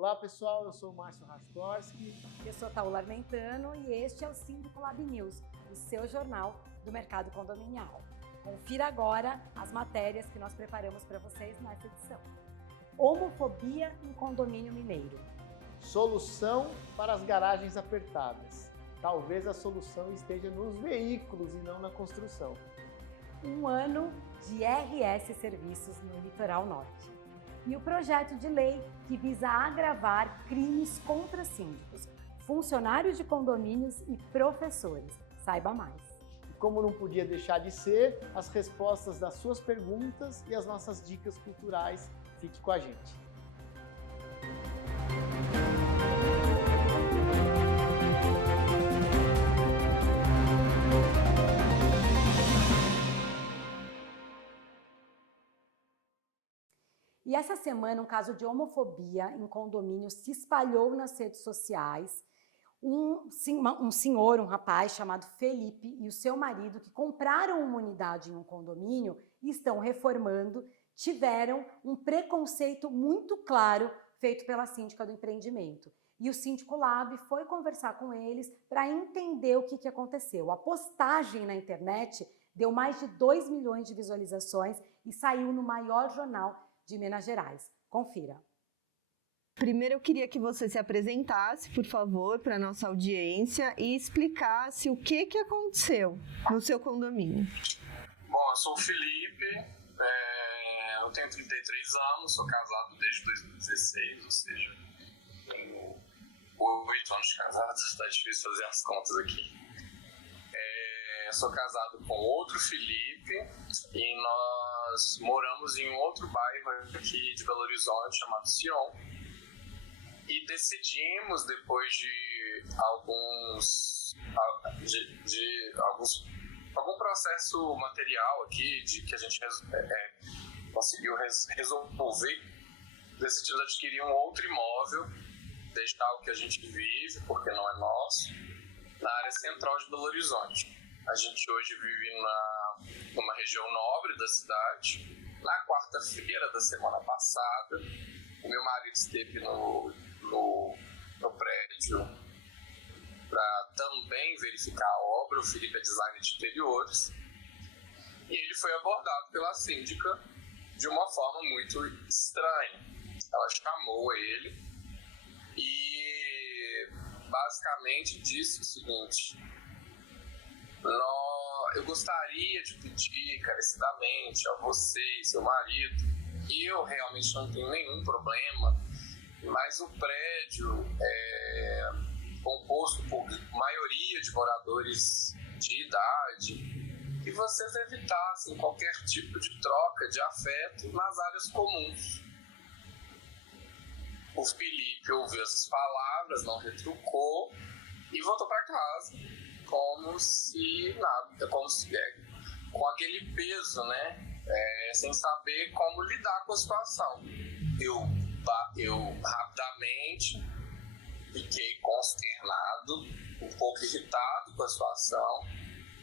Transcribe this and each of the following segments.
Olá pessoal, eu sou o Márcio Raskorski. Eu sou a Taula Armentano e este é o Síndico Lab News, o seu jornal do mercado condominial. Confira agora as matérias que nós preparamos para vocês nessa edição. Homofobia em condomínio mineiro. Solução para as garagens apertadas. Talvez a solução esteja nos veículos e não na construção. Um ano de RS Serviços no Litoral Norte. E o projeto de lei que visa agravar crimes contra síndicos, funcionários de condomínios e professores. Saiba mais. E como não podia deixar de ser, as respostas das suas perguntas e as nossas dicas culturais. Fique com a gente. E essa semana, um caso de homofobia em condomínio se espalhou nas redes sociais. Um senhor, um rapaz chamado Felipe e o seu marido, que compraram uma unidade em um condomínio e estão reformando, tiveram um preconceito muito claro feito pela síndica do empreendimento. E o Síndico Lab foi conversar com eles para entender o que aconteceu. A postagem na internet deu mais de 2 milhões de visualizações e saiu no maior jornal de Minas Gerais. Confira. Primeiro eu queria que você se apresentasse, por favor, para a nossa audiência e explicasse o que aconteceu no seu condomínio. Bom, eu sou o Felipe, eu tenho 33 anos, sou casado desde 2016, ou seja, tenho 8 anos de casado, está difícil fazer as contas aqui. Sou casado com outro Felipe e nós moramos em um outro bairro aqui de Belo Horizonte chamado Sion e decidimos, depois de algum processo material aqui que a gente conseguiu resolver, decidimos adquirir um outro imóvel, deixar o que a gente vive, porque não é nosso, na área central de Belo Horizonte. A gente hoje vive numa região nobre da cidade. Na quarta-feira da semana passada, o meu marido esteve no prédio para também verificar a obra. O Felipe é designer de interiores. E ele foi abordado pela síndica de uma forma muito estranha. Ela chamou ele e basicamente disse o seguinte: eu gostaria de pedir encarecidamente a você e seu marido, e eu realmente não tenho nenhum problema, mas o prédio é composto por maioria de moradores de idade, que vocês evitassem qualquer tipo de troca de afeto nas áreas comuns. O Felipe ouviu essas palavras, não retrucou e voltou para casa. Com aquele peso, né? Sem saber como lidar com a situação. Eu rapidamente fiquei consternado, um pouco irritado com a situação,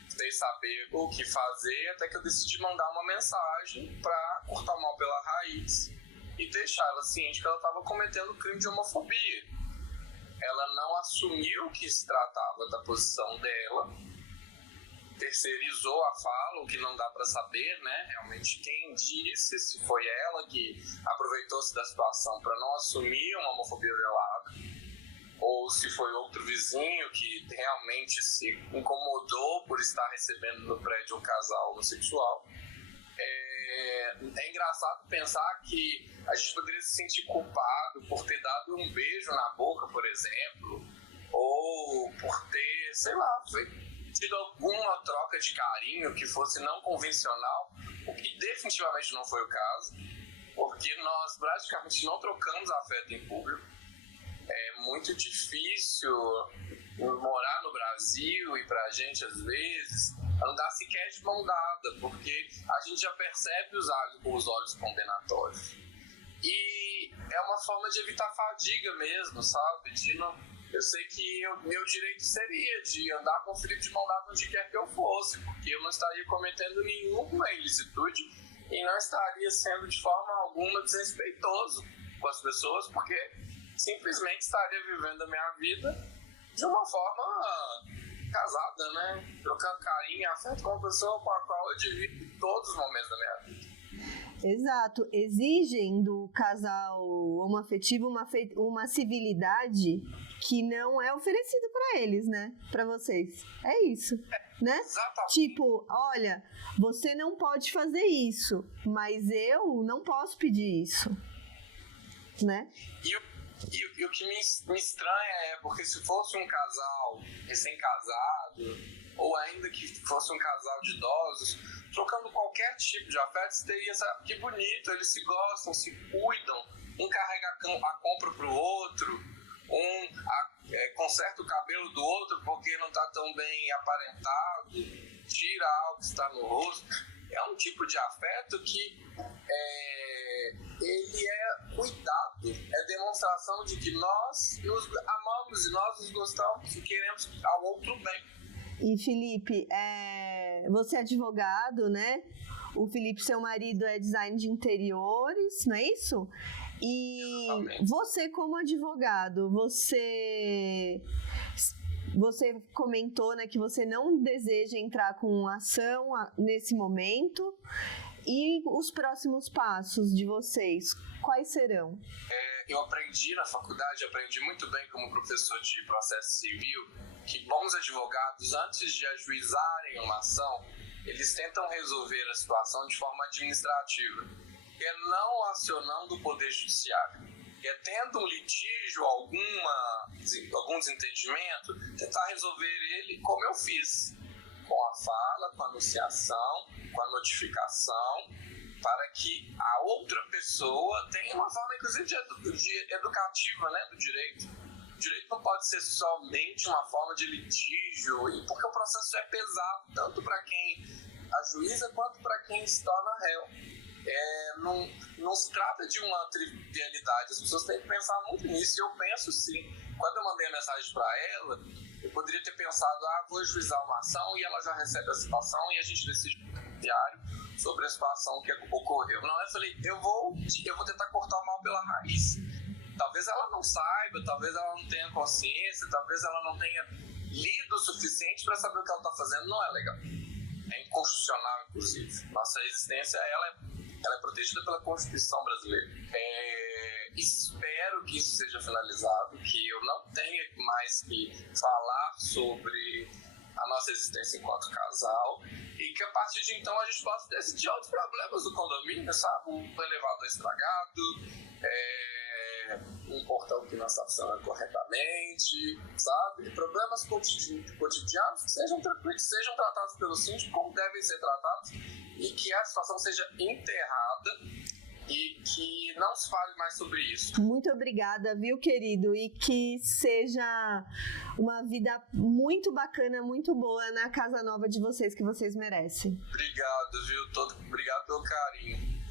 sem saber o que fazer, até que eu decidi mandar uma mensagem para cortar o mal pela raiz e deixar ela ciente que ela estava cometendo crime de homofobia. Ela não assumiu que se tratava da posição dela, terceirizou a fala, o que não dá para saber, né? Realmente quem disse, se foi ela que aproveitou-se da situação para não assumir uma homofobia velada, ou se foi outro vizinho que realmente se incomodou por estar recebendo no prédio um casal homossexual. É engraçado pensar que a gente poderia se sentir culpado por ter dado um beijo na boca, por exemplo, ou por ter, tido alguma troca de carinho que fosse não convencional, o que definitivamente não foi o caso, porque nós praticamente não trocamos afeto em público. É muito difícil morar no Brasil e pra gente, às vezes, andar sequer de mão dada, porque a gente já percebe os olhos condenatórios. E é uma forma de evitar fadiga mesmo, sabe? Eu sei que meu direito seria de andar com o Felipe de mão dada onde quer que eu fosse, porque eu não estaria cometendo nenhuma ilicitude e não estaria sendo de forma alguma desrespeitoso com as pessoas, porque simplesmente estaria vivendo a minha vida de uma forma casada, né? Trocando carinho e afeto com uma pessoa com a qual eu divido todos os momentos da minha vida. Exato, exigem do casal homoafetivo uma civilidade que não é oferecido para eles, né? Para vocês. É isso, né? Exatamente. Tipo, olha, você não pode fazer isso, mas eu não posso pedir isso, né? E o que me estranha é porque se fosse um casal recém-casado, ou ainda que fosse um casal de idosos, trocando qualquer tipo de afeto, você teria, sabe, que bonito, eles se gostam, se cuidam, um carrega a compra pro outro, conserta o cabelo do outro porque não tá tão bem aparentado, tira algo que está no rosto. É um tipo de afeto que ele é cuidado, é demonstração de que nós nos amamos e nós nos gostamos e queremos ao outro bem. E Felipe, você é advogado, né? O Felipe, seu marido, é design de interiores, não é isso? E Exatamente. você, como advogado, você comentou, né, que você não deseja entrar com ação nesse momento. E os próximos passos de vocês, quais serão? Eu aprendi na faculdade, aprendi muito bem como professor de processo civil, que bons advogados, antes de ajuizarem uma ação, eles tentam resolver a situação de forma administrativa, que é não acionando o poder judiciário, que é tendo um litígio, algum desentendimento, tentar resolver ele como eu fiz, com a fala, com a anunciação, com a notificação, para que a outra pessoa tenha uma forma, inclusive, de educativa, né, do direito. O direito não pode ser somente uma forma de litígio, porque o processo é pesado, tanto para quem ajuiza quanto para quem se torna réu. Não se trata de uma trivialidade, as pessoas têm que pensar muito nisso, e eu penso sim. Quando eu mandei a mensagem para ela, eu poderia ter pensado, vou ajuizar uma ação e ela já recebe a citação e a gente decide no diário sobre a situação que ocorreu. Não, eu falei, eu vou tentar cortar o mal pela raiz. Talvez ela não saiba, talvez ela não tenha consciência, talvez ela não tenha lido o suficiente para saber o que ela está fazendo. Não é legal. É inconstitucional, inclusive. Nossa existência, ela é protegida pela Constituição brasileira. Espero que isso seja finalizado, que eu não tenha mais que falar sobre a nossa existência enquanto casal e que a partir de então a gente possa decidir outros problemas do condomínio, sabe? Um elevador estragado, um portão que não estaciona corretamente, sabe? Problemas cotidianos que sejam tranquilos, que sejam tratados pelo síndico como devem ser tratados e que a situação seja enterrada e que não se fale mais sobre isso. Muito obrigada, viu, querido? E que seja uma vida muito bacana, muito boa na casa nova de vocês, que vocês merecem. Obrigado, viu? Obrigado pelo carinho.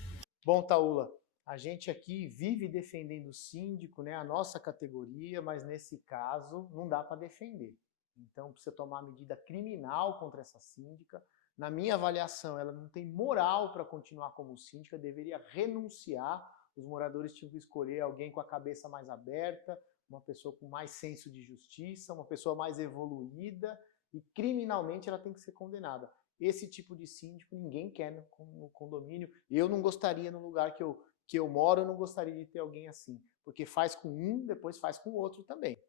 Bom, Taula, a gente aqui vive defendendo o síndico, né, a nossa categoria, mas nesse caso não dá para defender. Então precisa tomar medida criminal contra essa síndica. Na minha avaliação, ela não tem moral para continuar como síndica, deveria renunciar. Os moradores tinham que escolher alguém com a cabeça mais aberta, uma pessoa com mais senso de justiça, uma pessoa mais evoluída, e criminalmente ela tem que ser condenada. Esse tipo de síndico ninguém quer no condomínio. Eu não gostaria, no lugar que eu moro, eu não gostaria de ter alguém assim, porque faz com um, depois faz com o outro também.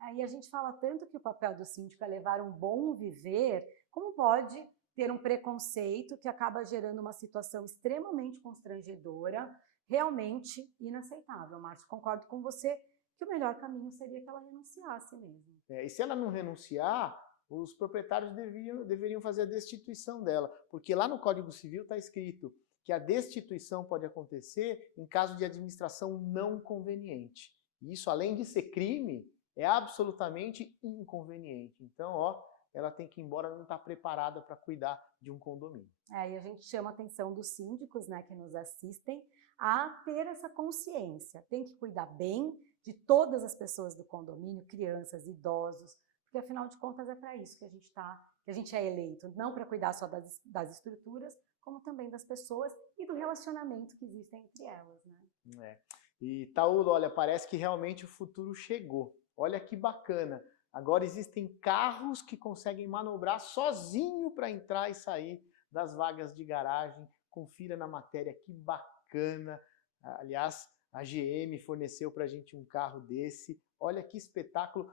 Aí a gente fala tanto que o papel do síndico é levar um bom viver, como pode ter um preconceito que acaba gerando uma situação extremamente constrangedora, realmente inaceitável. Márcio, concordo com você que o melhor caminho seria que ela renunciasse mesmo. E se ela não renunciar, os proprietários deveriam fazer a destituição dela, porque lá no Código Civil está escrito que a destituição pode acontecer em caso de administração não conveniente. E isso, além de ser crime, é absolutamente inconveniente. Então, ela tem que ir embora, não está preparada para cuidar de um condomínio. E a gente chama a atenção dos síndicos, né, que nos assistem, a ter essa consciência. Tem que cuidar bem de todas as pessoas do condomínio, crianças, idosos, porque afinal de contas é para isso que a gente é eleito, não para cuidar só das estruturas, como também das pessoas e do relacionamento que existe entre elas, né? E, Taula, olha, parece que realmente o futuro chegou. Olha que bacana. Agora existem carros que conseguem manobrar sozinho para entrar e sair das vagas de garagem. Confira na matéria, que bacana. Aliás, a GM forneceu para a gente um carro desse. Olha que espetáculo.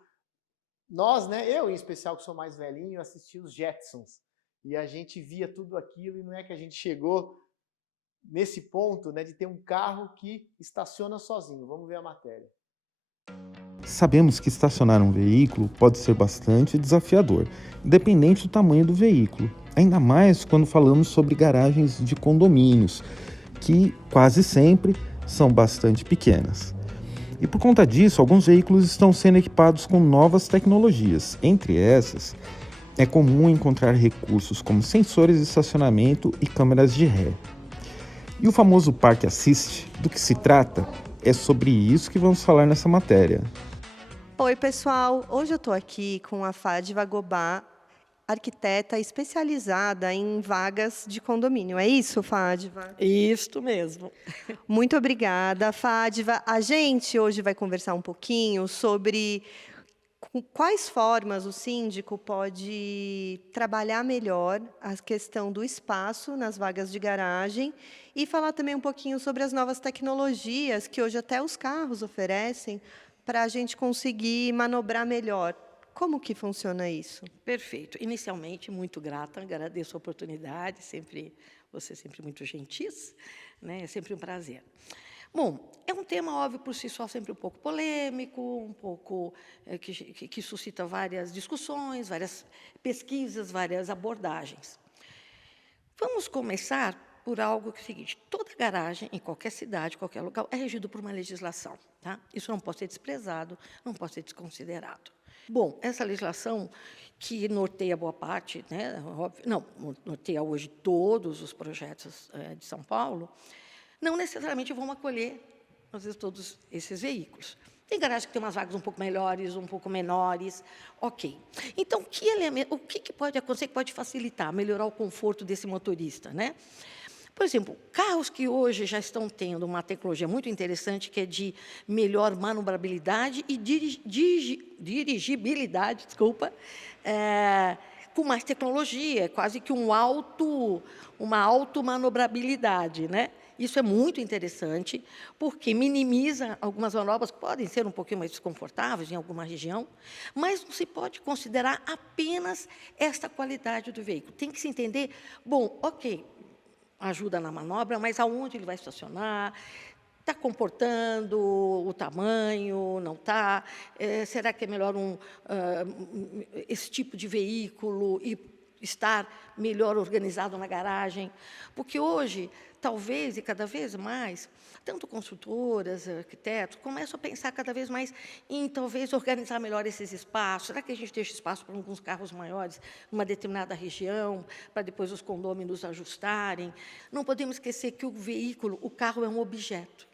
Nós, né, eu em especial que sou mais velhinho, assisti os Jetsons. E a gente via tudo aquilo e não é que a gente chegou nesse ponto, né, de ter um carro que estaciona sozinho. Vamos ver a matéria. Sabemos que estacionar um veículo pode ser bastante desafiador, independente do tamanho do veículo. Ainda mais quando falamos sobre garagens de condomínios, que quase sempre são bastante pequenas. E por conta disso, alguns veículos estão sendo equipados com novas tecnologias. Entre essas, é comum encontrar recursos como sensores de estacionamento e câmeras de ré. E o famoso Park Assist, do que se trata? É sobre isso que vamos falar nessa matéria. Oi, pessoal. Hoje eu estou aqui com a Fádiva Gobá, arquiteta especializada em vagas de condomínio. É isso, Fádiva? Isso mesmo. Muito obrigada, Fádiva. A gente hoje vai conversar um pouquinho sobre quais formas o síndico pode trabalhar melhor a questão do espaço nas vagas de garagem e falar também um pouquinho sobre as novas tecnologias que hoje até os carros oferecem para a gente conseguir manobrar melhor. Como que funciona isso? Perfeito. Inicialmente, muito grata, agradeço a oportunidade, você é sempre muito gentis, né? É sempre um prazer. Bom, é um tema, óbvio, por si só, sempre um pouco polêmico, um pouco que suscita várias discussões, várias pesquisas, várias abordagens. Vamos começar por algo que é o seguinte: toda garagem, em qualquer cidade, qualquer local, é regido por uma legislação. Tá? Isso não pode ser desprezado, não pode ser desconsiderado. Bom, essa legislação que norteia boa parte, né, norteia hoje todos os projetos de São Paulo, não necessariamente vão acolher, às vezes, todos esses veículos. Tem garagem que tem umas vagas um pouco melhores, um pouco menores, ok. Então, o que pode acontecer que pode facilitar, melhorar o conforto desse motorista, né? Por exemplo, carros que hoje já estão tendo uma tecnologia muito interessante, que é de melhor manobrabilidade e dirigibilidade, com mais tecnologia, quase que uma automanobrabilidade, né? Isso é muito interessante, porque minimiza algumas manobras que podem ser um pouquinho mais desconfortáveis em alguma região, mas não se pode considerar apenas esta qualidade do veículo. Tem que se entender, bom, ok, ajuda na manobra, mas aonde ele vai estacionar? Está comportando o tamanho? Não está? Será que é melhor esse tipo de veículo e estar melhor organizado na garagem? Porque hoje, talvez, e cada vez mais, tanto construtoras, arquitetos, começam a pensar cada vez mais em, talvez, organizar melhor esses espaços. Será que a gente deixa espaço para alguns carros maiores numa determinada região, para depois os condôminos ajustarem? Não podemos esquecer que o carro é um objeto,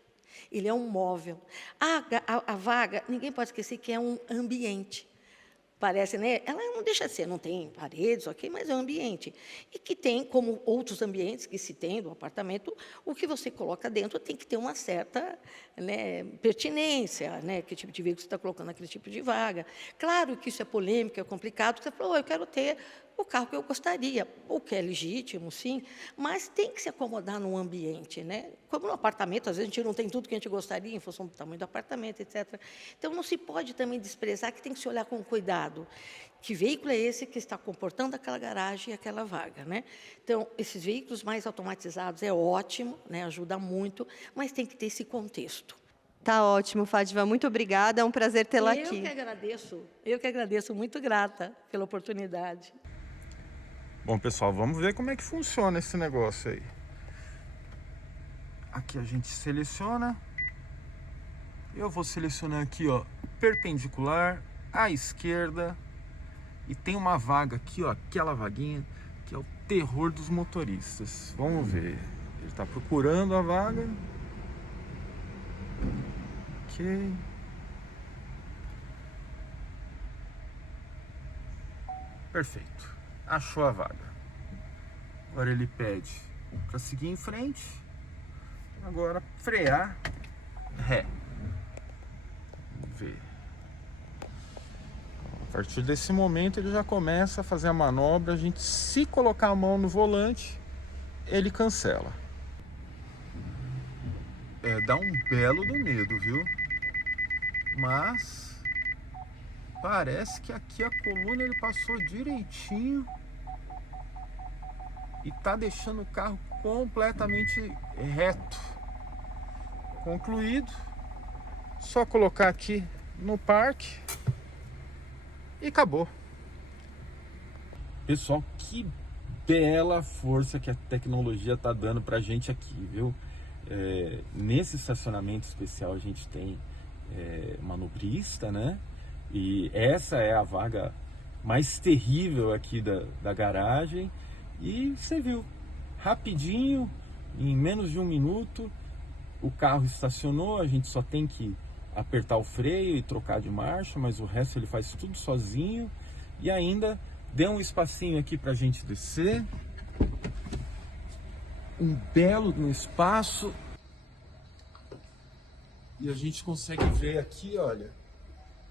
ele é um móvel. A vaga, ninguém pode esquecer que é um ambiente. Parece, né? Ela não deixa de ser, não tem paredes, ok, mas é um ambiente. E que tem, como outros ambientes que se tem do apartamento, o que você coloca dentro tem que ter uma certa, né, pertinência, né? Que tipo de veículo você está colocando naquele tipo de vaga. Claro que isso é polêmico, é complicado, você falou, eu quero ter o carro que eu gostaria, o que é legítimo, sim, mas tem que se acomodar no ambiente, né? Como no apartamento, às vezes a gente não tem tudo que a gente gostaria em função do tamanho do apartamento, etc. Então, não se pode também desprezar que tem que se olhar com cuidado. Que veículo é esse que está comportando aquela garagem e aquela vaga, né? Então, esses veículos mais automatizados é ótimo, né? Ajuda muito, mas tem que ter esse contexto. Tá ótimo, Fádiva. Muito obrigada. É um prazer tê-la aqui. Eu que agradeço, muito grata pela oportunidade. Bom, pessoal, vamos ver como é que funciona esse negócio aí. Aqui a gente seleciona. Eu vou selecionar aqui, ó, perpendicular à esquerda. E tem uma vaga aqui, ó, aquela vaguinha, que é o terror dos motoristas. Vamos ver. Ele está procurando a vaga. Ok. Perfeito. Achou a vaga. Agora ele pede para seguir em frente. Agora frear ré. Vamos ver. A partir desse momento ele já começa a fazer a manobra. A gente, se colocar a mão no volante, ele cancela. Dá um belo do medo, viu? Mas parece que aqui a coluna ele passou direitinho e tá deixando o carro completamente reto. Concluído. Só colocar aqui no parque e acabou. Pessoal, que bela força que a tecnologia tá dando pra gente aqui, viu? Nesse estacionamento especial a gente tem manobrista, né? E essa é a vaga mais terrível aqui da garagem. E você viu, rapidinho, em menos de 1 minuto, o carro estacionou. A gente só tem que apertar o freio e trocar de marcha, mas o resto ele faz tudo sozinho. E ainda deu um espacinho aqui pra gente descer. Um belo no espaço. E a gente consegue ver aqui, olha,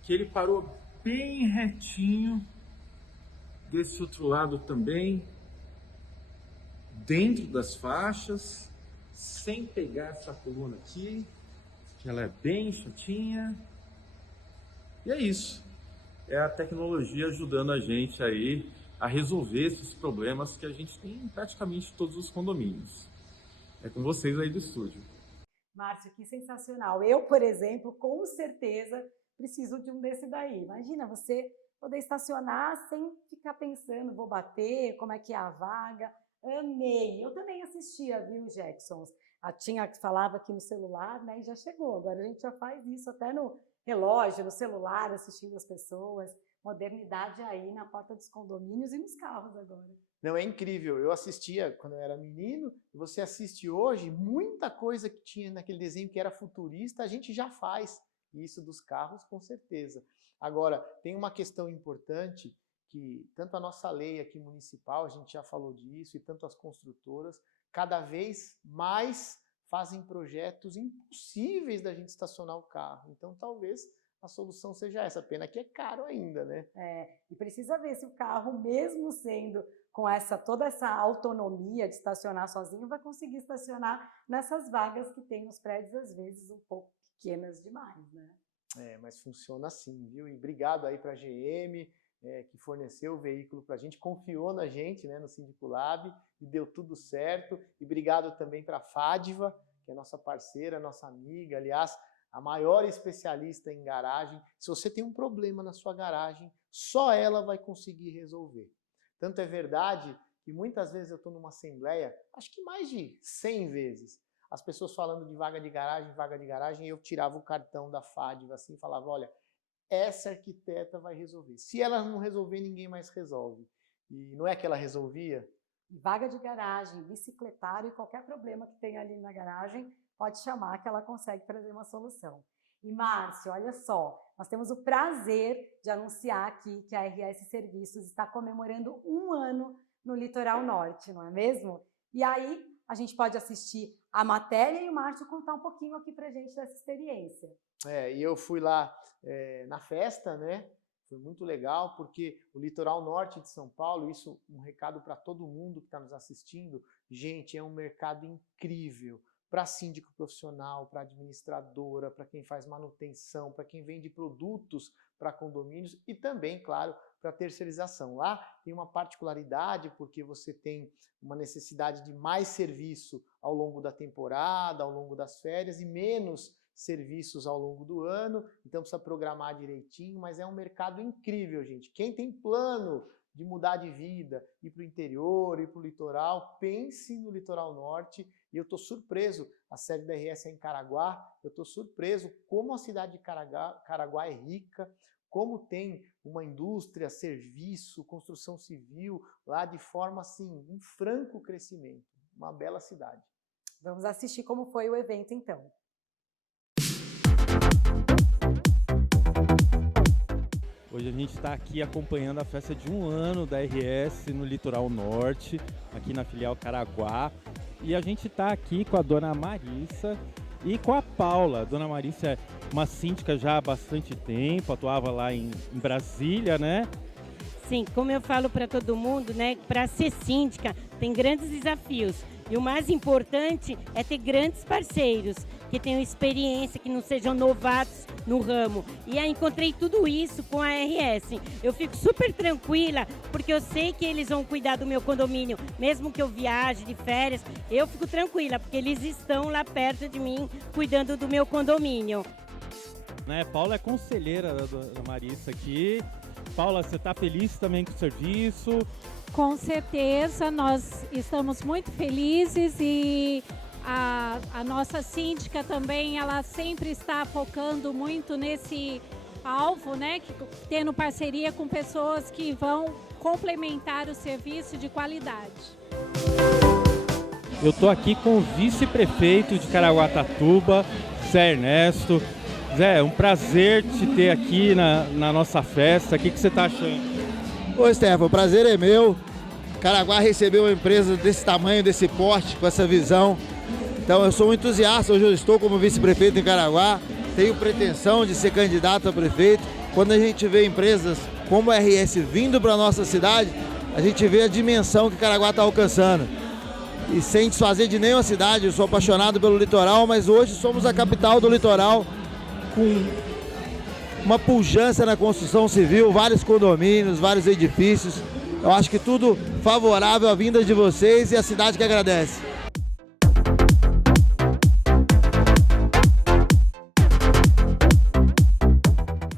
que ele parou bem retinho. Desse outro lado também, dentro das faixas, sem pegar essa coluna aqui, que ela é bem chatinha. E é isso. É a tecnologia ajudando a gente aí a resolver esses problemas que a gente tem em praticamente todos os condomínios. É com vocês aí do estúdio. Márcio, que sensacional. Eu, por exemplo, com certeza preciso de um desse daí. Imagina você poder estacionar sem ficar pensando, vou bater, como é que é a vaga. Amei. Eu também assistia, viu, Jackson? Falava aqui no celular, né, e já chegou. Agora a gente já faz isso até no relógio, no celular, assistindo as pessoas. Modernidade aí na porta dos condomínios e nos carros agora. Não, é incrível. Eu assistia quando eu era menino, e você assiste hoje, muita coisa que tinha naquele desenho que era futurista, a gente já faz. Isso dos carros, com certeza. Agora, tem uma questão importante que tanto a nossa lei aqui municipal, a gente já falou disso, e tanto as construtoras, cada vez mais fazem projetos impossíveis da gente estacionar o carro. Então, talvez a solução seja essa. Pena que é caro ainda, né? E precisa ver se o carro, mesmo sendo com toda essa autonomia de estacionar sozinho, vai conseguir estacionar nessas vagas que tem nos prédios, às vezes, um pouco pequenas demais, né? Mas funciona assim, viu? E obrigado aí para a GM, que forneceu o veículo para a gente, confiou na gente, né, no Síndico Lab, e deu tudo certo. E obrigado também para a Fadiva, que é nossa parceira, nossa amiga, aliás, a maior especialista em garagem. Se você tem um problema na sua garagem, só ela vai conseguir resolver. Tanto é verdade que muitas vezes eu estou numa assembleia, acho que mais de 100 vezes, as pessoas falando de vaga de garagem, e eu tirava o cartão da Fadiva assim e falava, olha, essa arquiteta vai resolver. Se ela não resolver, ninguém mais resolve. E não é que ela resolvia? Vaga de garagem, bicicletário e qualquer problema que tenha ali na garagem, pode chamar que ela consegue trazer uma solução. E Márcio, olha só, nós temos o prazer de anunciar aqui que a RS Serviços está comemorando 1 ano no Litoral Norte, não é mesmo? E aí a gente pode assistir a matéria e o Márcio contar um pouquinho aqui pra gente dessa experiência. E eu fui lá na festa, né? Foi muito legal, porque o Litoral Norte de São Paulo, isso um recado para todo mundo que está nos assistindo, gente, é um mercado incrível. Para síndico profissional, para administradora, para quem faz manutenção, para quem vende produtos para condomínios e também, claro, para terceirização. Lá tem uma particularidade porque você tem uma necessidade de mais serviço ao longo da temporada, ao longo das férias e menos serviços ao longo do ano, então precisa programar direitinho, mas é um mercado incrível, gente. Quem tem plano de mudar de vida, ir para o interior, ir para o litoral, pense no Litoral Norte. E eu estou surpreso, a sede da RS é em Caraguá, eu estou surpreso como a cidade de Caraguá é rica, como tem uma indústria, serviço, construção civil, lá de forma assim, em franco crescimento. Uma bela cidade. Vamos assistir como foi o evento então. Hoje a gente está aqui acompanhando a festa de 1 ano da RS no Litoral Norte, aqui na filial Caraguá. E a gente está aqui com a dona Marissa, e com a Paula. A dona Marissa é uma síndica já há bastante tempo, atuava lá em Brasília, né? Sim, como eu falo para todo mundo, né, para ser síndica tem grandes desafios. E o mais importante é ter grandes parceiros, que tenham experiência, que não sejam novatos no ramo. E aí encontrei tudo isso com a RS. Eu fico super tranquila, porque eu sei que eles vão cuidar do meu condomínio, mesmo que eu viaje de férias, eu fico tranquila, porque eles estão lá perto de mim, cuidando do meu condomínio. Né, Paula é conselheira da Marissa aqui. Paula, você está feliz também com o serviço? Com certeza, nós estamos muito felizes e a nossa síndica também, ela sempre está focando muito nesse alvo, né? Tendo parceria com pessoas que vão complementar o serviço de qualidade. Eu estou aqui com o vice-prefeito de Caraguatatuba, Zé Ernesto. Zé, é um prazer te ter aqui na nossa festa. O que você está achando? Ô, Stefan, o prazer é meu. Caraguá recebeu uma empresa desse tamanho, desse porte, com essa visão. Então eu sou um entusiasta, hoje eu estou como vice-prefeito em Caraguá, tenho pretensão de ser candidato a prefeito. Quando a gente vê empresas como a RS vindo para a nossa cidade, a gente vê a dimensão que Caraguá está alcançando. E sem desfazer de nenhuma cidade, eu sou apaixonado pelo litoral, mas hoje somos a capital do litoral, com uma pujança na construção civil, vários condomínios, vários edifícios. Eu acho que tudo favorável à vinda de vocês e a cidade que agradece.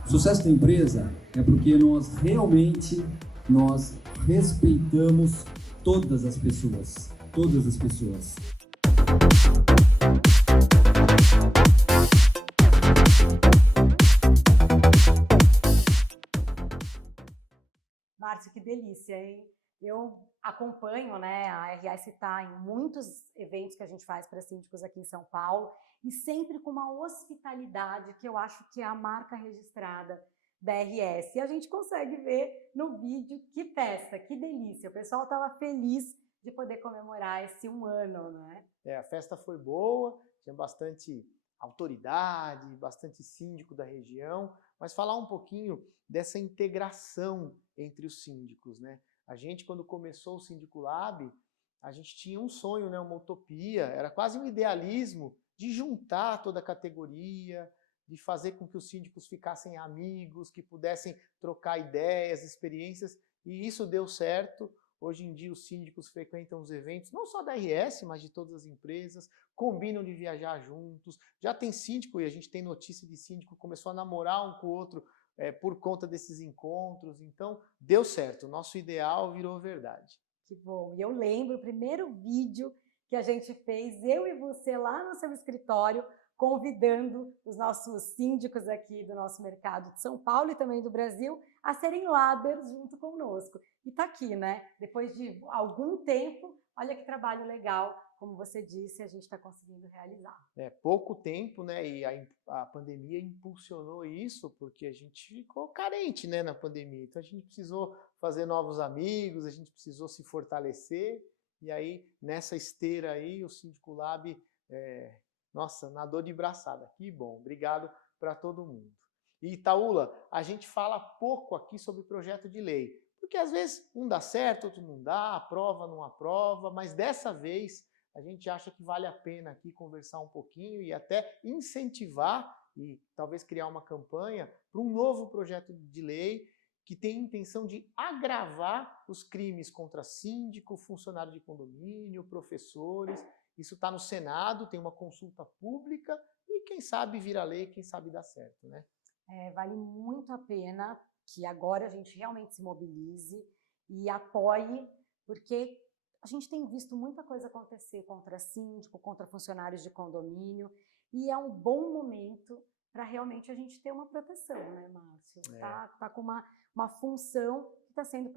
O sucesso da empresa é porque nós realmente respeitamos todas as pessoas. Todas as pessoas. Márcio, que delícia, hein? Eu acompanho, né? A RS está em muitos eventos que a gente faz para síndicos aqui em São Paulo e sempre com uma hospitalidade que eu acho que é a marca registrada da RS. E a gente consegue ver no vídeo que festa, que delícia. O pessoal estava feliz de poder comemorar esse 1 ano, né? A festa foi boa, tinha bastante autoridade, bastante síndico da região, mas falar um pouquinho dessa integração entre os síndicos, né? A gente, quando começou o Síndico Lab, a gente tinha um sonho, né? Uma utopia, era quase um idealismo de juntar toda a categoria, de fazer com que os síndicos ficassem amigos, que pudessem trocar ideias, experiências, e isso deu certo. Hoje em dia os síndicos frequentam os eventos, não só da RS, mas de todas as empresas, combinam de viajar juntos. Já tem síndico, e a gente tem notícia de síndico, começou a namorar um com o outro por conta desses encontros. Então, deu certo, o nosso ideal virou verdade. Que bom. E eu lembro o primeiro vídeo que a gente fez, eu e você, lá no seu escritório, convidando os nossos síndicos aqui do nosso mercado de São Paulo e também do Brasil a serem labers junto conosco. E está aqui, né? Depois de algum tempo, olha que trabalho legal, como você disse, a gente está conseguindo realizar. Pouco tempo, né? E a pandemia impulsionou isso, porque a gente ficou carente, né, na pandemia. Então a gente precisou fazer novos amigos, a gente precisou se fortalecer. E aí, nessa esteira aí, o Síndico Lab... Nossa, nadou de braçada, que bom, obrigado para todo mundo. E Taula, a gente fala pouco aqui sobre projeto de lei, porque às vezes um dá certo, outro não dá, aprova, não aprova, mas dessa vez a gente acha que vale a pena aqui conversar um pouquinho e até incentivar e talvez criar uma campanha para um novo projeto de lei que tem a intenção de agravar os crimes contra síndico, funcionário de condomínio, professores. Isso está no Senado, tem uma consulta pública e quem sabe vira lei, quem sabe dá certo, né? Vale muito a pena que agora a gente realmente se mobilize e apoie, porque a gente tem visto muita coisa acontecer contra síndico, contra funcionários de condomínio, e é um bom momento para realmente a gente ter uma proteção, né, Márcio? Tá com uma função que está sendo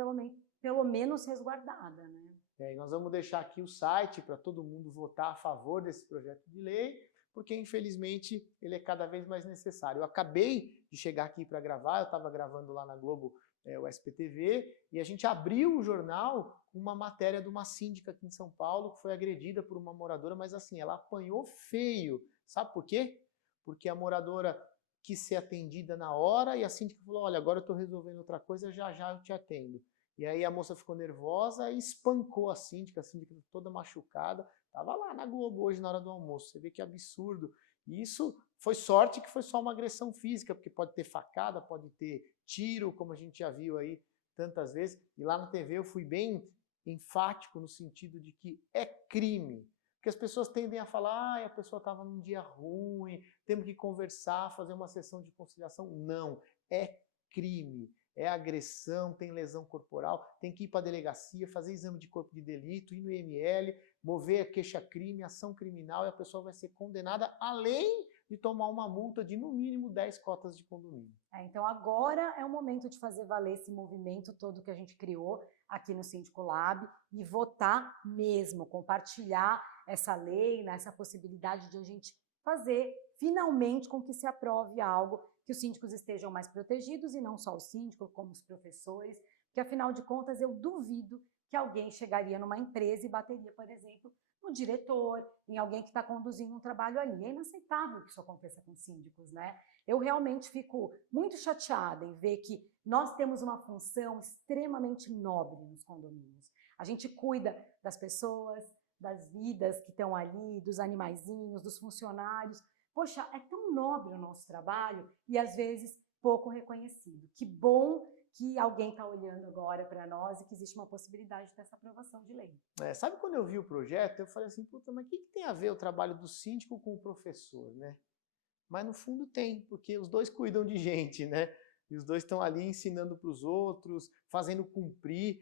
pelo menos resguardada, né? E nós vamos deixar aqui o site para todo mundo votar a favor desse projeto de lei, porque infelizmente ele é cada vez mais necessário. Eu acabei de chegar aqui para gravar, eu estava gravando lá na Globo, o SPTV, e a gente abriu o jornal com uma matéria de uma síndica aqui em São Paulo, que foi agredida por uma moradora, mas assim, ela apanhou feio, Sabe por quê? Porque a moradora quis ser atendida na hora e a síndica falou, olha, agora eu estou resolvendo outra coisa, já já eu te atendo. E aí a moça ficou nervosa e espancou a síndica toda machucada. Estava lá na Globo hoje na hora do almoço, você vê que absurdo. E isso foi sorte que foi só uma agressão física, porque pode ter facada, pode ter tiro, como a gente já viu aí tantas vezes. E lá na TV eu fui bem enfático no sentido de que é crime. Porque as pessoas tendem a falar, a pessoa estava num dia ruim, temos que conversar, fazer uma sessão de conciliação. Não, é crime, é agressão, tem lesão corporal, tem que ir para a delegacia, fazer exame de corpo de delito, ir no IML, mover a queixa-crime, ação criminal, e a pessoa vai ser condenada, além de tomar uma multa de, no mínimo, 10 cotas de condomínio. Então agora é o momento de fazer valer esse movimento todo que a gente criou aqui no Síndico Lab e votar mesmo, compartilhar essa lei, né, essa possibilidade de a gente fazer finalmente com que se aprove algo que os síndicos estejam mais protegidos e não só o síndico, como os professores, porque afinal de contas eu duvido que alguém chegaria numa empresa e bateria, por exemplo, no diretor, em alguém que está conduzindo um trabalho ali. É inaceitável que isso aconteça com síndicos, né? Eu realmente fico muito chateada em ver que nós temos uma função extremamente nobre nos condomínios. A gente cuida das pessoas, das vidas que estão ali, dos animaizinhos, dos funcionários. Poxa, é tão nobre o nosso trabalho e às vezes pouco reconhecido. Que bom que alguém está olhando agora para nós e que existe uma possibilidade dessa aprovação de lei. Sabe quando eu vi o projeto, eu falei assim, puta, mas o que tem a ver o trabalho do síndico com o professor, né? Mas no fundo tem, porque os dois cuidam de gente, né? E os dois estão ali ensinando para os outros, fazendo cumprir,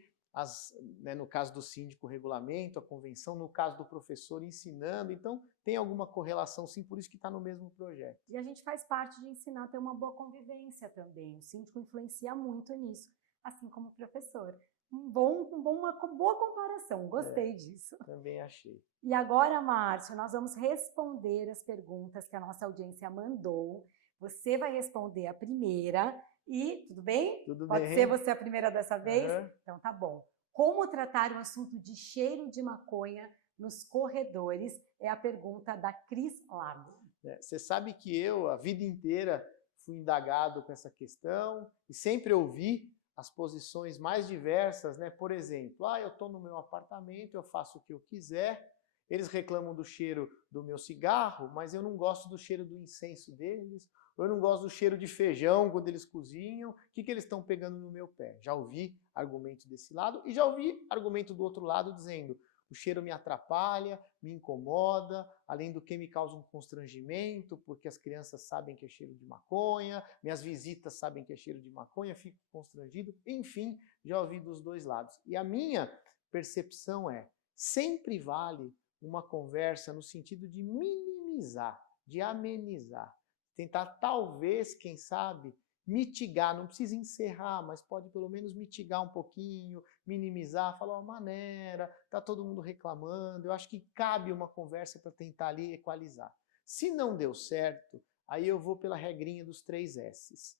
né, no caso do síndico, o regulamento, a convenção, no caso do professor, ensinando. Então, tem alguma correlação, sim, por isso que está no mesmo projeto. E a gente faz parte de ensinar a ter uma boa convivência também. O síndico influencia muito nisso, assim como o professor. Uma boa comparação, gostei disso. Também achei. E agora, Márcio, nós vamos responder as perguntas que a nossa audiência mandou. Você vai responder a primeira. E, tudo bem? Tudo Pode bem. ser você a primeira dessa vez? Uhum. Então tá bom. Como tratar o assunto de cheiro de maconha nos corredores? É a pergunta da Cris Lago. Você sabe que eu, a vida inteira, fui indagado com essa questão e sempre ouvi as posições mais diversas, né? Por exemplo, eu estou no meu apartamento, eu faço o que eu quiser, eles reclamam do cheiro do meu cigarro, mas eu não gosto do cheiro do incenso deles, eu não gosto do cheiro de feijão quando eles cozinham, o que eles estão pegando no meu pé? Já ouvi argumento desse lado e já ouvi argumento do outro lado dizendo o cheiro me atrapalha, me incomoda, além do que me causa um constrangimento, porque as crianças sabem que é cheiro de maconha, minhas visitas sabem que é cheiro de maconha, fico constrangido, enfim, já ouvi dos dois lados. E a minha percepção é, sempre vale uma conversa no sentido de minimizar, de amenizar. Tentar, talvez, quem sabe, mitigar, não precisa encerrar, mas pode pelo menos mitigar um pouquinho, minimizar, falar uma maneira, tá todo mundo reclamando, eu acho que cabe uma conversa para tentar ali equalizar. Se não deu certo, aí eu vou pela regrinha dos 3 S's,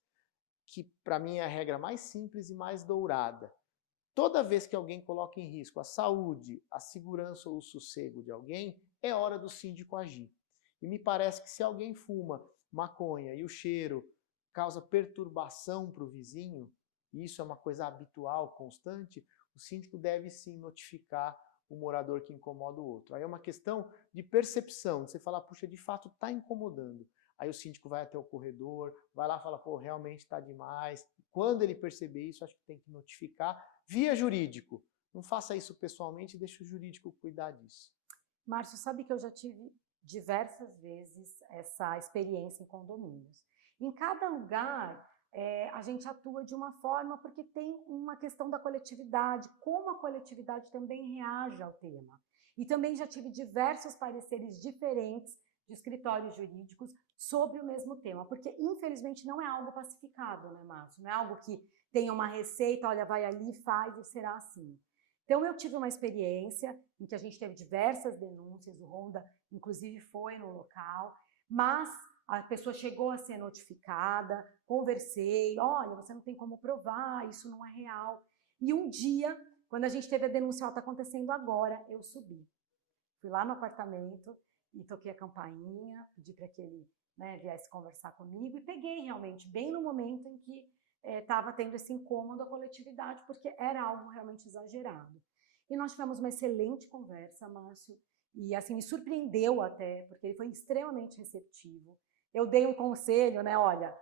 que para mim é a regra mais simples e mais dourada. Toda vez que alguém coloca em risco a saúde, a segurança ou o sossego de alguém, é hora do síndico agir. E me parece que se alguém fuma maconha e o cheiro causa perturbação para o vizinho, e isso é uma coisa habitual, constante, o síndico deve sim notificar o morador que incomoda o outro. Aí é uma questão de percepção, de você falar, puxa, de fato está incomodando. Aí o síndico vai até o corredor, vai lá e fala, pô, realmente está demais. Quando ele perceber isso, acho que tem que notificar via jurídico. Não faça isso pessoalmente, deixa o jurídico cuidar disso. Márcio, sabe que eu já tive diversas vezes essa experiência em condomínios. Em cada lugar, a gente atua de uma forma porque tem uma questão da coletividade, como a coletividade também reage ao tema. E também já tive diversos pareceres diferentes de escritórios jurídicos sobre o mesmo tema, porque infelizmente não é algo pacificado, né, Márcio? Não é algo que tenha uma receita, olha, vai ali, faz e será assim. Então, eu tive uma experiência em que a gente teve diversas denúncias, o Ronda, inclusive, foi no local, mas a pessoa chegou a ser notificada, conversei, olha, você não tem como provar, isso não é real. E um dia, quando a gente teve a denúncia, está acontecendo agora, eu subi. Fui lá no apartamento e toquei a campainha, pedi para que ele, né, viesse conversar comigo, e peguei realmente, bem no momento em que estava tendo esse incômodo à coletividade, porque era algo realmente exagerado. E nós tivemos uma excelente conversa, Márcio, e assim, me surpreendeu até, porque ele foi extremamente receptivo. Eu dei um conselho, né, olha,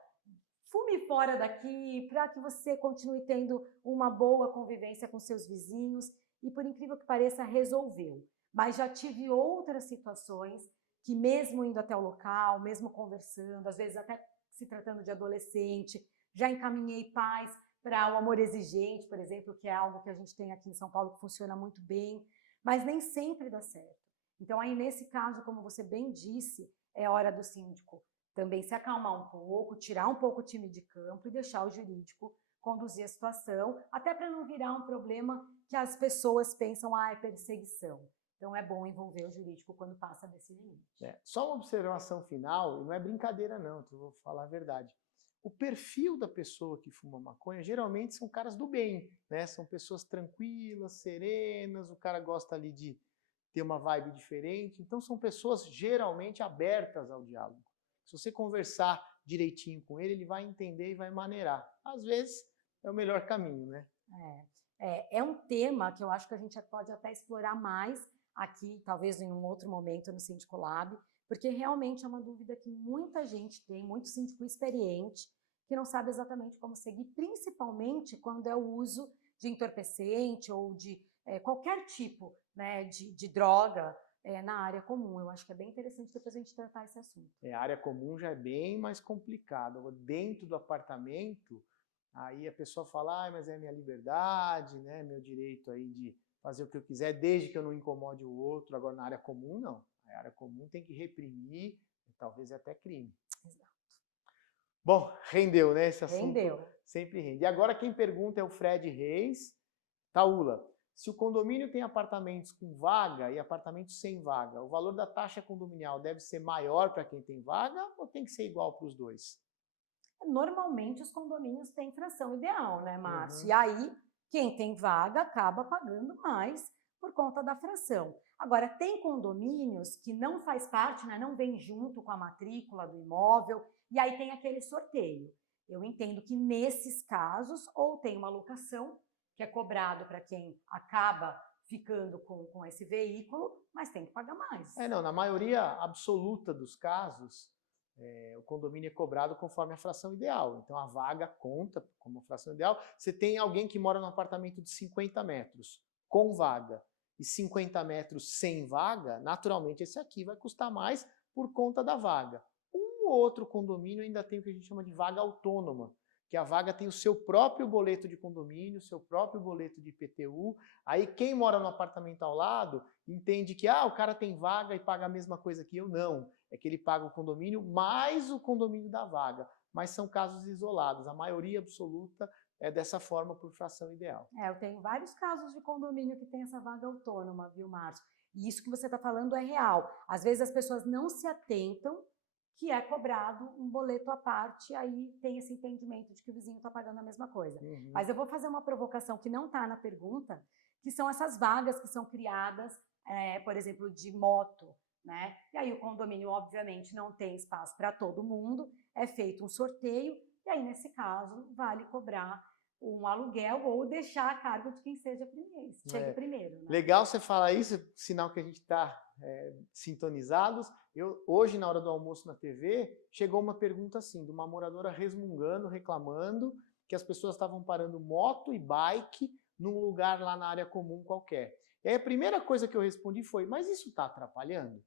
fume fora daqui para que você continue tendo uma boa convivência com seus vizinhos, e por incrível que pareça, resolveu. Mas já tive outras situações que mesmo indo até o local, mesmo conversando, às vezes até se tratando de adolescente, já encaminhei pais para o amor exigente, por exemplo, que é algo que a gente tem aqui em São Paulo que funciona muito bem, mas nem sempre dá certo. Então aí nesse caso, como você bem disse, é hora do síndico também se acalmar um pouco, tirar um pouco o time de campo e deixar o jurídico conduzir a situação, até para não virar um problema que as pessoas pensam, é perseguição. Então é bom envolver o jurídico quando passa desse limite. Só uma observação final, e não é brincadeira não, eu vou falar a verdade. O perfil da pessoa que fuma maconha geralmente são caras do bem, né? São pessoas tranquilas, serenas, o cara gosta ali de ter uma vibe diferente, então são pessoas geralmente abertas ao diálogo. Se você conversar direitinho com ele, ele vai entender e vai maneirar. Às vezes é o melhor caminho, né? É um tema que eu acho que a gente pode até explorar mais aqui, talvez em um outro momento no Síndico Lab, porque realmente é uma dúvida que muita gente tem, muito síndico experiente, que não sabe exatamente como seguir, principalmente quando é o uso de entorpecente ou de qualquer tipo, né, de droga na área comum. Eu acho que é bem interessante depois a gente tratar esse assunto. A área comum já é bem mais complicado. Dentro do apartamento, aí a pessoa fala, mas é minha liberdade, né, meu direito aí de fazer o que eu quiser, desde que eu não incomode o outro. Agora, na área comum, não. A área comum tem que reprimir, talvez até crime. Exato. Bom, rendeu, né? Esse assunto rendeu. Sempre rende. E agora quem pergunta é o Fred Reis. Taula, se o condomínio tem apartamentos com vaga e apartamentos sem vaga, o valor da taxa condominial deve ser maior para quem tem vaga ou tem que ser igual para os dois? Normalmente os condomínios têm fração ideal, né, Márcio? Uhum. E aí, quem tem vaga acaba pagando mais por conta da fração. Agora, tem condomínios que não faz parte, né, não vem junto com a matrícula do imóvel, e aí tem aquele sorteio. Eu entendo que nesses casos, ou tem uma locação, que é cobrado para quem acaba ficando com esse veículo, mas tem que pagar mais. Na maioria absoluta dos casos, o condomínio é cobrado conforme a fração ideal. Então, a vaga conta como a fração ideal. Você tem alguém que mora num apartamento de 50 metros, com vaga, e 50 metros sem vaga, naturalmente esse aqui vai custar mais por conta da vaga. Um ou outro condomínio ainda tem o que a gente chama de vaga autônoma, que a vaga tem o seu próprio boleto de condomínio, seu próprio boleto de IPTU. Aí quem mora no apartamento ao lado entende que o cara tem vaga e paga a mesma coisa que eu. Não, é que ele paga o condomínio mais o condomínio da vaga. Mas são casos isolados, a maioria absoluta é dessa forma por fração ideal. Eu tenho vários casos de condomínio que tem essa vaga autônoma, viu, Márcio? E isso que você está falando é real. Às vezes as pessoas não se atentam que é cobrado um boleto à parte, aí tem esse entendimento de que o vizinho está pagando a mesma coisa. Uhum. Mas eu vou fazer uma provocação que não está na pergunta, que são essas vagas que são criadas, por exemplo, de moto, né? E aí o condomínio, obviamente, não tem espaço para todo mundo, é feito um sorteio, e aí, nesse caso, vale cobrar um aluguel ou deixar a cargo de quem chegue primeiro. Né? Legal você falar isso, sinal que a gente está sintonizados. Hoje, na hora do almoço na TV, chegou uma pergunta assim, de uma moradora resmungando, reclamando que as pessoas estavam parando moto e bike num lugar lá na área comum qualquer. E aí a primeira coisa que eu respondi foi, mas isso está atrapalhando?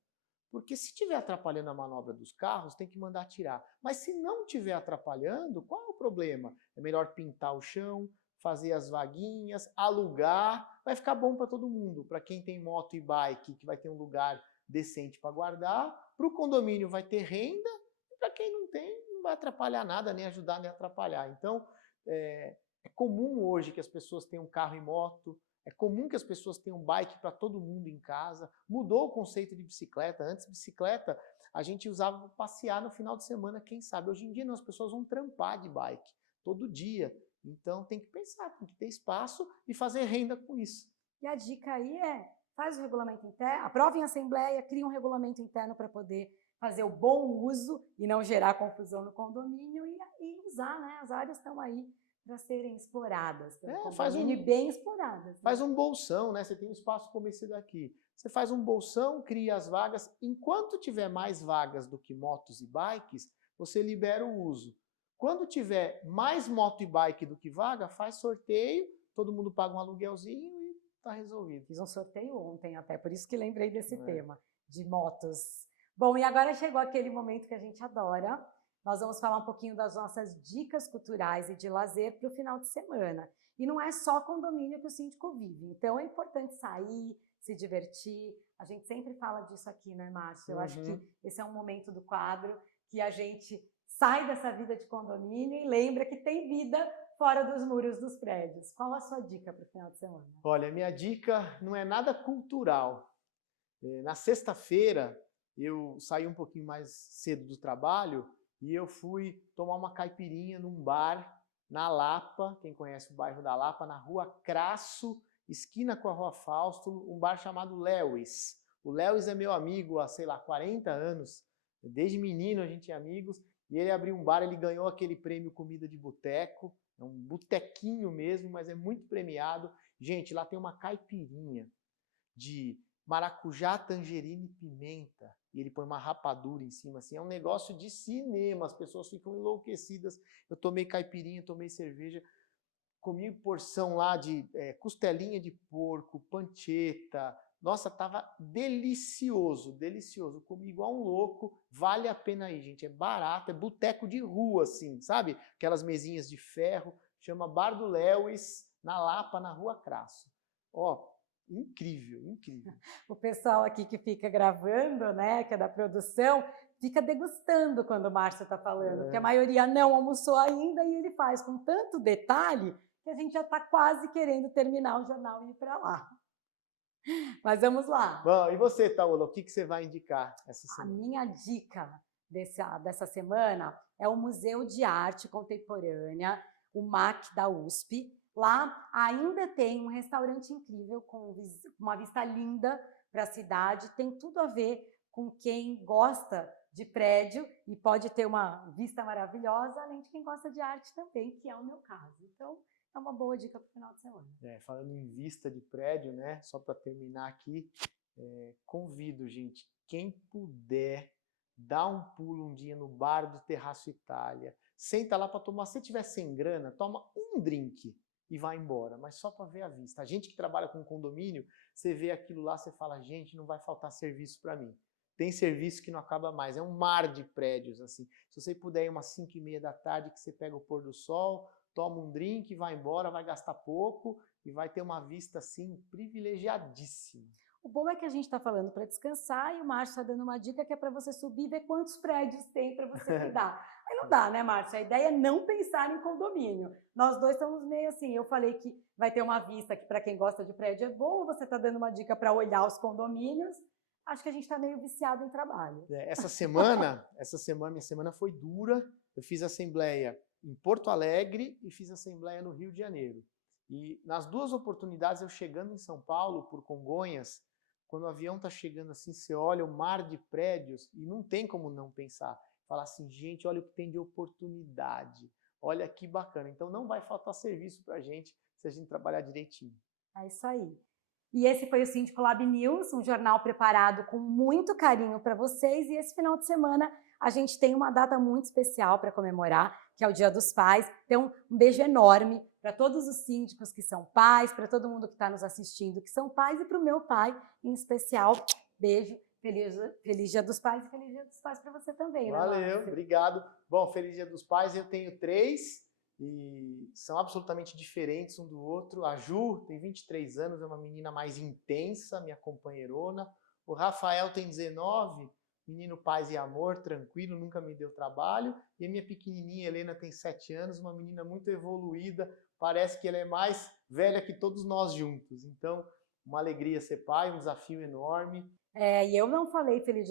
Porque se estiver atrapalhando a manobra dos carros, tem que mandar tirar. Mas se não estiver atrapalhando, qual é o problema? É melhor pintar o chão, fazer as vaguinhas, alugar, vai ficar bom para todo mundo. Para quem tem moto e bike, que vai ter um lugar decente para guardar, para o condomínio vai ter renda, e para quem não tem, não vai atrapalhar nada, nem ajudar, nem atrapalhar. Então, é comum hoje que as pessoas tenham carro e moto, é comum que as pessoas tenham bike para todo mundo em casa. Mudou o conceito de bicicleta. Antes, bicicleta, a gente usava para passear no final de semana, quem sabe. Hoje em dia, não, as pessoas vão trampar de bike todo dia. Então, tem que pensar, tem que ter espaço e fazer renda com isso. E a dica aí é faz o regulamento interno, aprova em assembleia, cria um regulamento interno para poder fazer o bom uso e não gerar confusão no condomínio e usar, né? As áreas estão aí para serem exploradas pelo condomínio e bem exploradas. Faz um bolsão, né? Você tem um espaço como esse daqui. Você faz um bolsão, cria as vagas. Enquanto tiver mais vagas do que motos e bikes, você libera o uso. Quando tiver mais moto e bike do que vaga, faz sorteio, todo mundo paga um aluguelzinho e está resolvido. Fiz um sorteio ontem até, por isso que lembrei desse tema, de motos. Bom, e agora chegou aquele momento que a gente adora. Nós vamos falar um pouquinho das nossas dicas culturais e de lazer para o final de semana. E não é só condomínio que o síndico vive. Então, é importante sair, se divertir. A gente sempre fala disso aqui, né, Márcio? Eu acho que esse é um momento do quadro que a gente sai dessa vida de condomínio e lembra que tem vida fora dos muros dos prédios. Qual a sua dica para o final de semana? Olha, minha dica não é nada cultural. Na sexta-feira, eu saí um pouquinho mais cedo do trabalho e eu fui tomar uma caipirinha num bar na Lapa, quem conhece o bairro da Lapa, na Rua Crasso, esquina com a Rua Fausto, um bar chamado Lewis. O Lewis é meu amigo há, sei lá, 40 anos. Desde menino a gente é amigos. E ele abriu um bar, ele ganhou aquele prêmio Comida de Boteco. É um botequinho mesmo, mas é muito premiado. Gente, lá tem uma caipirinha de maracujá, tangerina e pimenta. E ele põe uma rapadura em cima, assim. É um negócio de cinema, as pessoas ficam enlouquecidas. Eu tomei caipirinha, tomei cerveja, comi porção lá de costelinha de porco, panceta. Nossa, tava delicioso, delicioso. Comi igual um louco, vale a pena ir, gente. É barato, é boteco de rua, assim, sabe? Aquelas mesinhas de ferro, chama Bar do Lewis, na Lapa, na Rua Crasso. Ó, incrível, incrível. O pessoal aqui que fica gravando, né, que é da produção, fica degustando quando o Márcio está falando, porque a maioria não almoçou ainda e ele faz com tanto detalhe que a gente já está quase querendo terminar o jornal e ir para lá. Mas vamos lá. Bom, e você, Taola, o que você vai indicar essa semana? A minha dica dessa semana é o Museu de Arte Contemporânea, o MAC da USP. Lá ainda tem um restaurante incrível, com uma vista linda para a cidade. Tem tudo a ver com quem gosta de prédio e pode ter uma vista maravilhosa, além de quem gosta de arte também, que é o meu caso. Então, é uma boa dica para o final de semana. Falando em vista de prédio, né? Só para terminar aqui, convido, gente, quem puder, dá um pulo um dia no bar do Terraço Itália. Senta lá para tomar. Se tiver sem grana, toma um drink e vai embora, mas só para ver a vista. A gente que trabalha com condomínio, você vê aquilo lá, você fala, gente, não vai faltar serviço para mim. Tem serviço que não acaba mais, é um mar de prédios, assim. Se você puder ir umas 5h30 da tarde, que você pega o pôr do sol, toma um drink, vai embora, vai gastar pouco e vai ter uma vista, assim, privilegiadíssima. O bom é que a gente está falando para descansar e o Márcio está dando uma dica que é para você subir e ver quantos prédios tem para você cuidar. Aí não dá, né, Márcio? A ideia é não pensar em condomínio. Nós dois estamos meio assim, eu falei que vai ter uma vista que para quem gosta de prédio é boa, você está dando uma dica para olhar os condomínios. Acho que a gente está meio viciado em trabalho. Essa semana, minha semana foi dura. Eu fiz assembleia em Porto Alegre e fiz assembleia no Rio de Janeiro. E nas duas oportunidades, eu chegando em São Paulo, por Congonhas, quando o avião está chegando assim, você olha o mar de prédios e não tem como não pensar. Falar assim, gente, olha o que tem de oportunidade. Olha que bacana. Então não vai faltar serviço para a gente se a gente trabalhar direitinho. É isso aí. E esse foi o Síndico Lab News, um jornal preparado com muito carinho para vocês. E esse final de semana a gente tem uma data muito especial para comemorar, que é o Dia dos Pais. Então, um beijo enorme para todos os síndicos que são pais, para todo mundo que está nos assistindo que são pais e para o meu pai em especial. Beijo, feliz Dia dos Pais e feliz Dia dos Pais para você também. Valeu, né, obrigado. Bom, feliz Dia dos Pais. Eu tenho 3 e são absolutamente diferentes um do outro. A Ju tem 23 anos, é uma menina mais intensa, minha companheirona. O Rafael tem 19, menino paz e amor, tranquilo, nunca me deu trabalho. E a minha pequenininha Helena tem 7 anos, uma menina muito evoluída, parece que ela é mais velha que todos nós juntos. Então, uma alegria ser pai, um desafio enorme. E eu não falei feliz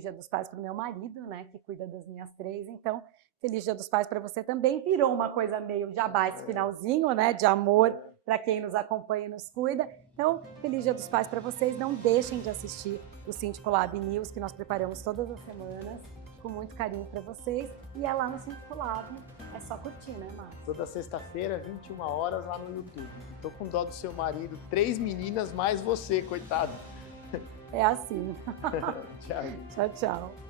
Dia dos Pais para o meu marido, né, que cuida das minhas 3, então feliz Dia dos Pais para você também. Virou uma coisa meio jabá esse finalzinho, né, de amor para quem nos acompanha e nos cuida. Então, feliz Dia dos Pais para vocês. Não deixem de assistir o Síndico Lab News, que nós preparamos todas as semanas, com muito carinho para vocês. E é lá no Síndico Lab, é só curtir, né, Márcio? Toda sexta-feira, 21 horas, lá no YouTube. Tô com dó do seu marido, 3 meninas mais você, coitado. É assim. Tchau. Tchau, tchau.